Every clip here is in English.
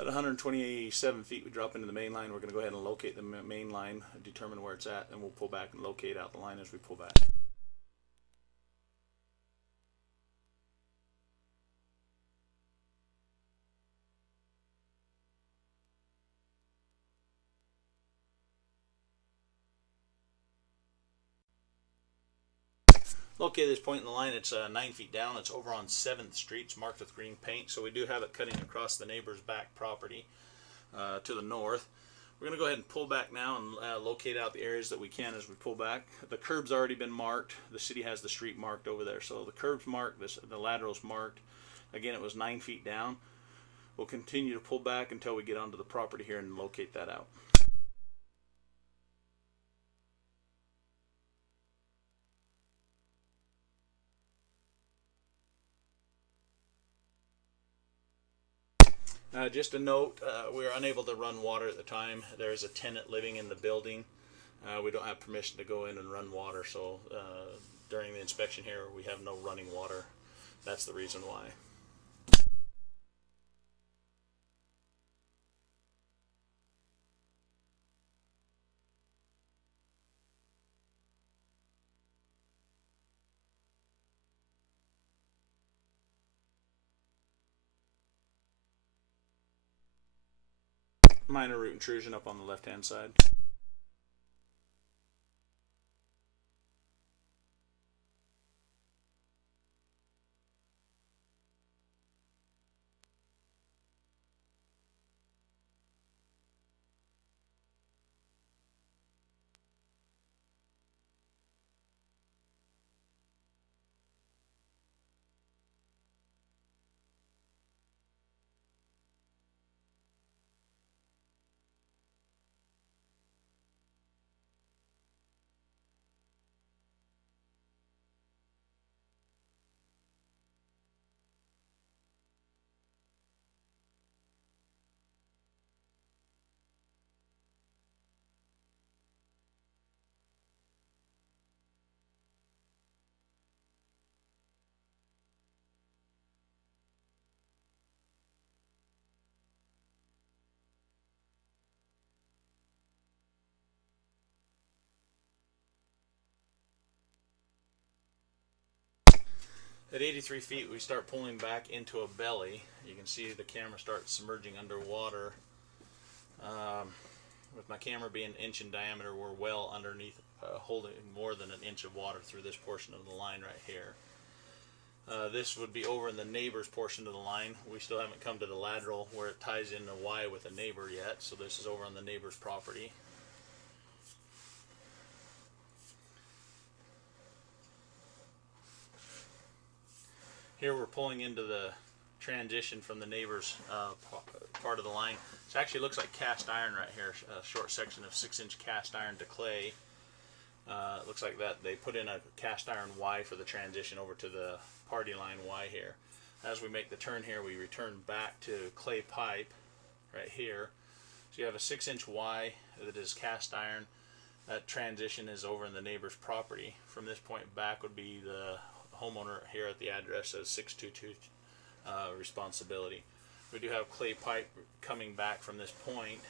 At 127 feet, we drop into the main line. We're going to go ahead and locate the main line, determine where it's at, and we'll pull back and locate out the line as we pull back. Locate this point in the line. It's 9 feet down. It's over on 7th Street. It's marked with green paint. So we do have it cutting across the neighbor's back property to the north. We're going to go ahead and pull back now and locate out the areas that we can as we pull back. The curb's already been marked. The city has the street marked over there. So the curb's marked, the lateral's marked. Again, it was 9 feet down. We'll continue to pull back until we get onto the property here and locate that out. Just a note, we were unable to run water at the time. There is a tenant living in the building. We don't have permission to go in and run water, so during the inspection here we have no running water. That's the reason why. Minor root intrusion up on the left hand side. At 83 feet, we start pulling back into a belly. You can see the camera starts submerging underwater. With my camera being an inch in diameter, we're well underneath, holding more than an inch of water through this portion of the line right here. This would be over in the neighbor's portion of the line. We still haven't come to the lateral where it ties in the Y with a neighbor yet, so this is over on the neighbor's property. Here we're pulling into the transition from the neighbor's part of the line. It actually looks like cast iron right here, a short section of 6-inch cast iron to clay. It looks like that they put in a cast iron Y for the transition over to the party line Y here. As we make the turn here, we return back to clay pipe right here. So you have a 6-inch Y that is cast iron. That transition is over in the neighbor's property. From this point back would be the homeowner here at the address as 622 responsibility. We do have clay pipe coming back from this point.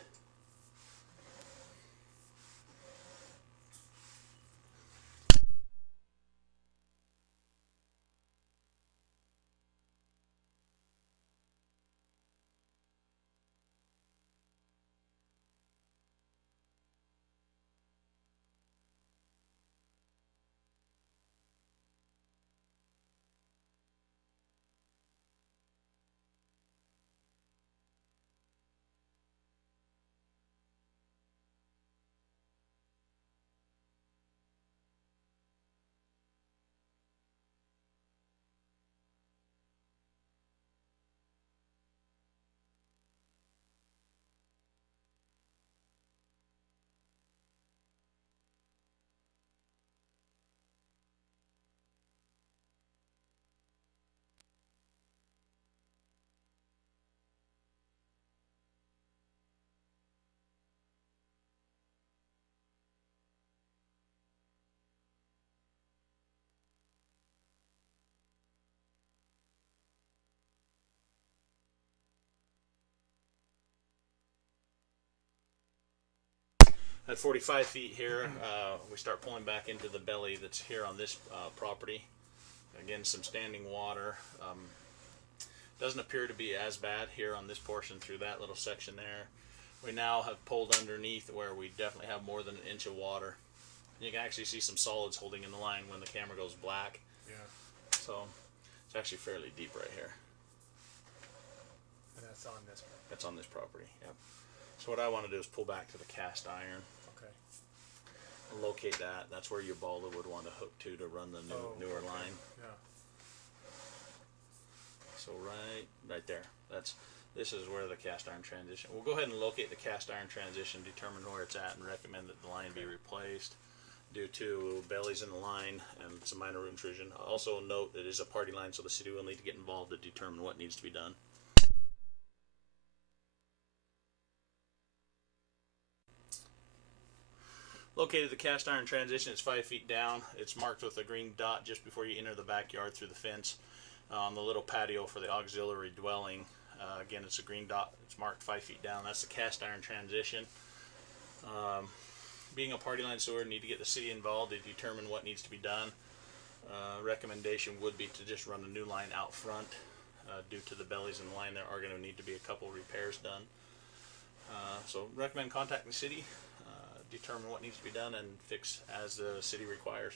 At 45 feet here, we start pulling back into the belly that's here on this property. Again, some standing water. Doesn't appear to be as bad here on this portion through that little section there. We now have pulled underneath where we definitely have more than an inch of water. You can actually see some solids holding in the line when the camera goes black. Yeah. So it's actually fairly deep right here. And that's on this. That's on this property. Yep. So what I want to do is pull back to the cast iron. Okay. And locate that. That's where your baller would want to hook to run the newer line. Yeah. So right there. This is where the cast iron transition. We'll go ahead and locate the cast iron transition, determine where it's at, and recommend that the line be replaced due to bellies in the line and some minor root intrusion. Also note it is a party line, so the city will need to get involved to determine what needs to be done. Located the cast iron transition. It's 5 feet down. It's marked with a green dot just before you enter the backyard through the fence on the little patio for the auxiliary dwelling. Again, it's a green dot. It's marked 5 feet down. That's the cast iron transition. Being a party line sewer, need to get the city involved to determine what needs to be done. Recommendation would be to just run a new line out front. Due to the bellies in the line, there are going to need to be a couple repairs done. So recommend contacting the city, determine what needs to be done, and fix as the city requires.